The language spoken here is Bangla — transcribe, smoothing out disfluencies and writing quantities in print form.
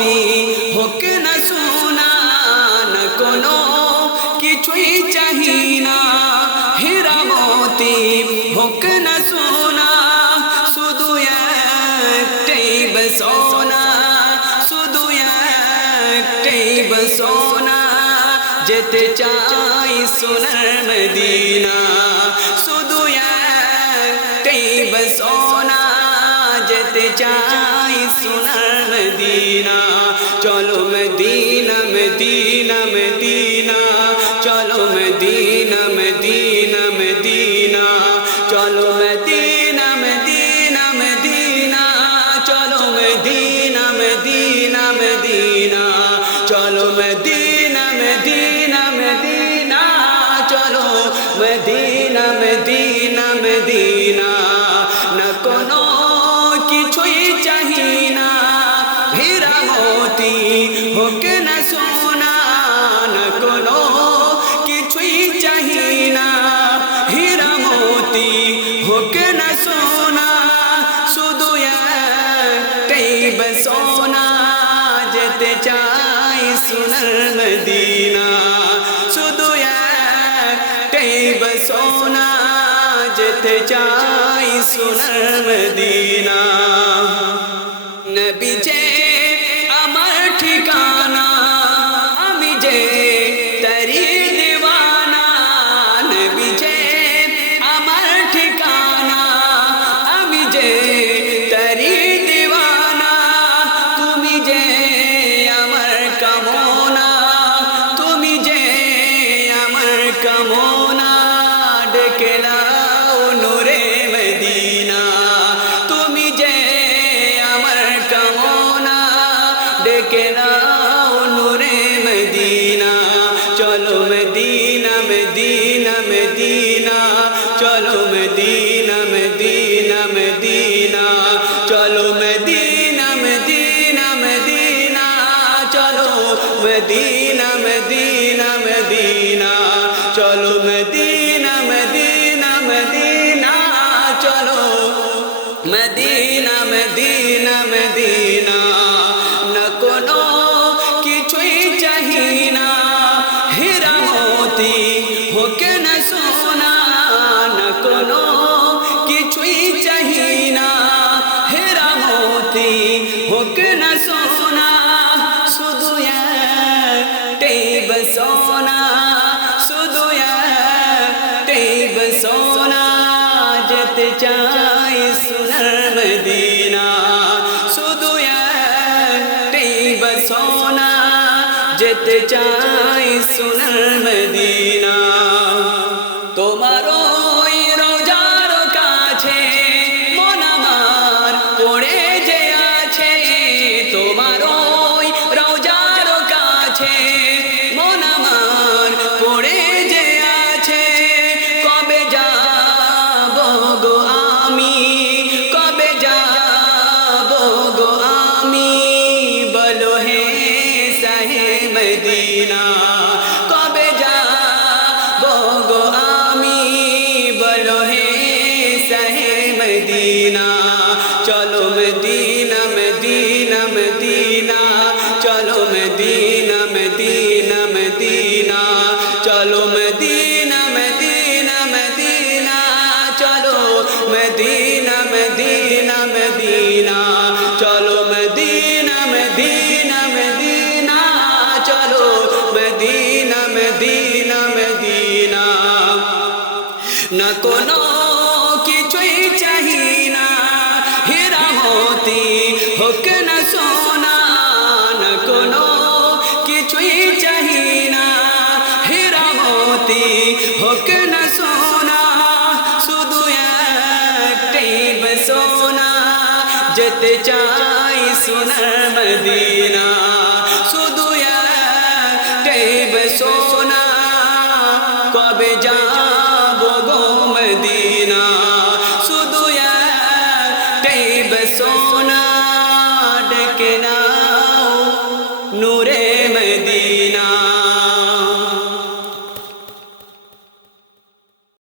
মতি হোক না সোনা না কোনো কিছুই চাহি না হীরা মতি হোক না সোনা শুধু একটাই বাসনা শুধু একটাই বাসনা যেতে চাই সোনার মদিনা শুধু একটাই বাসনা যেতে চাই সোনার মদিনা চলো মদিনা মদিনা মদিনা চলো মদিনা মদিনা মদিনা চলো মদিনা মদিনা মদিনা চলো মদিনা মদিনা মদিনা চলো মদিনা মদিনা মদিনা চলো মদিনা মদিনা মদিনা না কোনো কিছুই চাহি না হীরা মতি হোক না সোনা না কোনো কিছুই চাহি না হীরা মতি হোক না সোনা শুধু একটাই বাসনা যেতে চাই সোনার মদিনা শুধু একটাই বাসনা যেতে চাই সোনার মদিনা নবী যে আমার ঠিকানা আমি যে তারি দিওয়ানা নবী যে আমার ঠিকানা আমি যে তারি দিওয়ানা তুমি যে আমার কামনা তুমি যে আমার কামনা ডেকে নাও নূরে মদিনা তুমি যে আমার কামনা ডেকে নাও নূরে মদিনা চলো মদিনা মদিনা মদিনা চলো মদিনা মদিনা মদিনা চলো মদিনা মদিনা মদিনা চলো মদিনা মদিনা মদিনা চলো মদিনা মদিনা মদিনা চলো মদিনা মদিনা মদিনা না কোনো কিছুই চাহি না হীরা মতি হোক না সোনা না কোনো কিছুই চাহি না হীরা মতি হোক না সোনা শুধু একটাই বাসনা শুধু একটাই বাসনা যেতে চাই সোনার মদিনা শুধু একটাই বাসনা যেতে চাই সোনার মদিনা তোমার ওই রোজার কাছে মন আমার পড়ে যে আছে তোমার ওই রোজার কাছে মন আমার পড়ে যে আছে কবে যাব গো আমি কবে যাব গো আমি বলো হে শাহে মদিনা কবে যাব গো আমি বলো হে শাহে মদিনা চলো মদিনা মদিনা মদিনা চলো মদিনা মদিনা মদিনা চলো মদিনা মদিনা মদিনা চলো মদিনা মদিনা মদিনা চলো মদিনা মদিনা মদিনা চলো মদিনা মদিনা মদিনা না কোনো কিছুই চাহি না হীরা মতি হোক না সোনা না কোনো কিছুই চাহি না হীরা মতি হোক না সোনা শুধু একটাই বাসনা যেতে চাই সোনার মদিনা শুধু একটাই বাসনা কবে যাব গো মদিনা শুধু একটাই বাসনা ডেকে নাও নূরে মদিনা